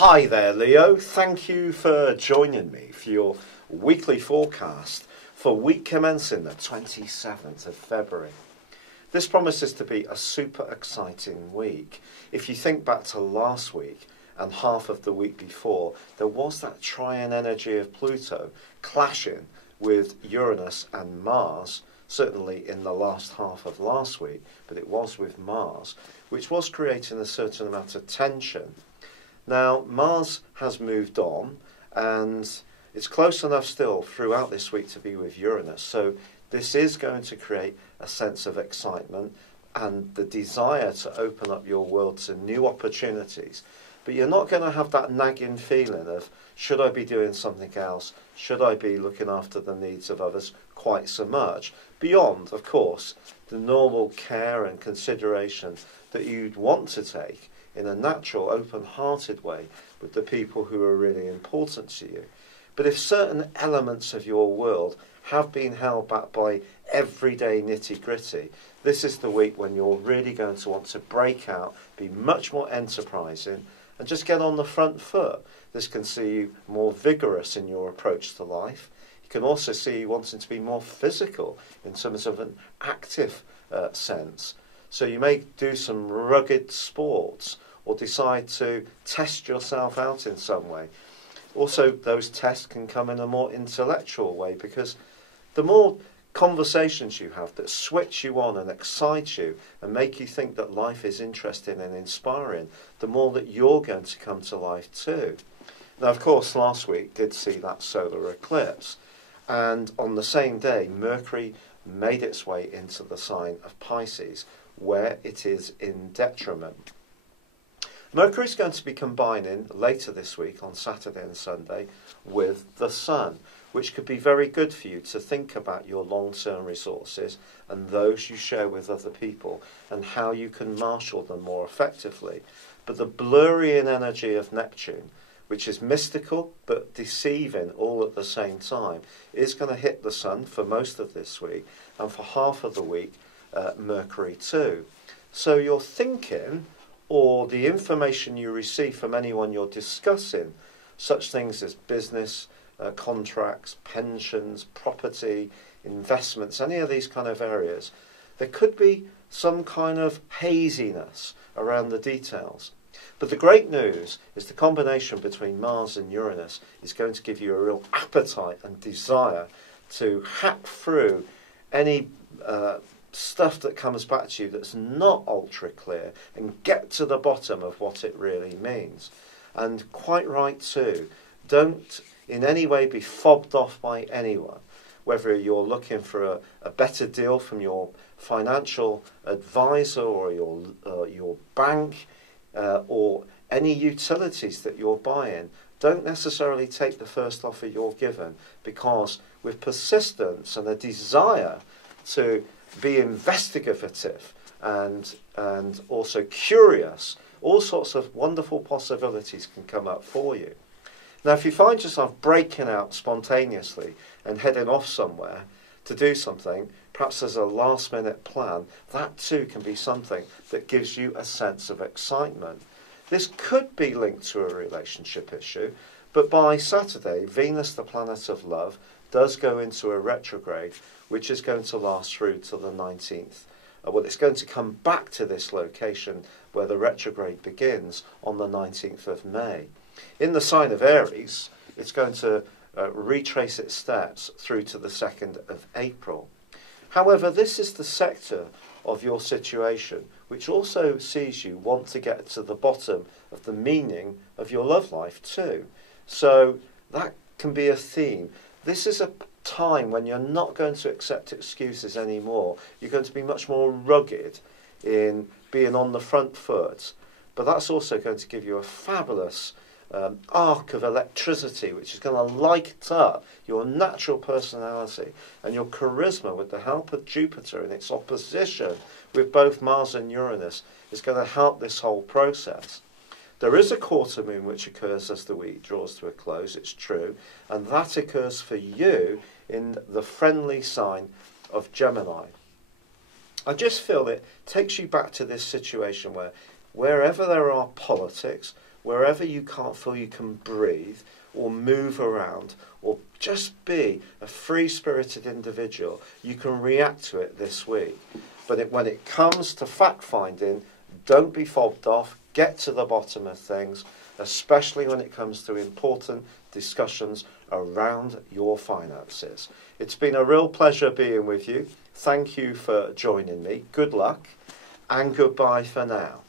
Hi there, Leo. Thank you for joining me for your weekly forecast for week commencing the 27th of February. This promises to be a super exciting week. If you think back to last week and half of the week before, there was that triune energy of Pluto clashing with Uranus and Mars, certainly in the last half of last week, but it was with Mars, which was creating a certain amount of tension. Now, Mars has moved on, and it's close enough still throughout this week to be with Uranus. So this is going to create a sense of excitement and the desire to open up your world to new opportunities. But you're not going to have that nagging feeling of, should I be doing something else? Should I be looking after the needs of others quite so much? Beyond, of course, the normal care and consideration that you'd want to take in a natural, open-hearted way with the people who are really important to you. But if certain elements of your world have been held back by everyday nitty-gritty, this is the week when you're really going to want to break out, be much more enterprising, and just get on the front foot. This can see you more vigorous in your approach to life. You can also see you wanting to be more physical in terms of an active sense. So you may do some rugged sports or decide to test yourself out in some way. Also, those tests can come in a more intellectual way, because the more conversations you have that switch you on and excite you and make you think that life is interesting and inspiring, the more that you're going to come to life too. Now, of course, last week did see that solar eclipse, and on the same day, Mercury made its way into the sign of Pisces, where it is in detriment. Mercury is going to be combining later this week on Saturday and Sunday with the Sun, which could be very good for you to think about your long-term resources and those you share with other people and how you can marshal them more effectively. But the blurry energy of Neptune, which is mystical but deceiving all at the same time, is going to hit the Sun for most of this week, and for half of the week Mercury too. So your thinking, or the information you receive from anyone you're discussing, such things as business, contracts, pensions, property, investments, any of these kind of areas, there could be some kind of haziness around the details. But the great news is the combination between Mars and Uranus is going to give you a real appetite and desire to hack through any stuff that comes back to you that's not ultra clear and get to the bottom of what it really means. And quite right too, don't in any way be fobbed off by anyone, whether you're looking for a better deal from your financial advisor or your bank or any utilities that you're buying. Don't necessarily take the first offer you're given, because with persistence and a desire to be investigative and also curious, all sorts of wonderful possibilities can come up for you. Now, if you find yourself breaking out spontaneously and heading off somewhere to do something, perhaps as a last-minute plan, that too can be something that gives you a sense of excitement. This could be linked to a relationship issue, but by Saturday, Venus, the planet of love, does go into a retrograde, which is going to last through to the 19th. Well, it's going to come back to this location where the retrograde begins on the 19th of May. In the sign of Aries, it's going to retrace its steps through to the 2nd of April. However, this is the sector of your situation which also sees you want to get to the bottom of the meaning of your love life too. So that can be a theme. This is a time when you're not going to accept excuses anymore. You're going to be much more rugged in being on the front foot. But that's also going to give you a fabulous arc of electricity, which is going to light up your natural personality and your charisma with the help of Jupiter in its opposition with both Mars and Uranus is going to help this whole process. There is a quarter moon which occurs as the week draws to a close, it's true, and that occurs for you in the friendly sign of Gemini. I just feel it takes you back to this situation where wherever there are politics, wherever you can't feel you can breathe or move around or just be a free-spirited individual, you can react to it this week. But when it comes to fact-finding, don't be fobbed off. Get to the bottom of things, especially when it comes to important discussions around your finances. It's been a real pleasure being with you. Thank you for joining me. Good luck and goodbye for now.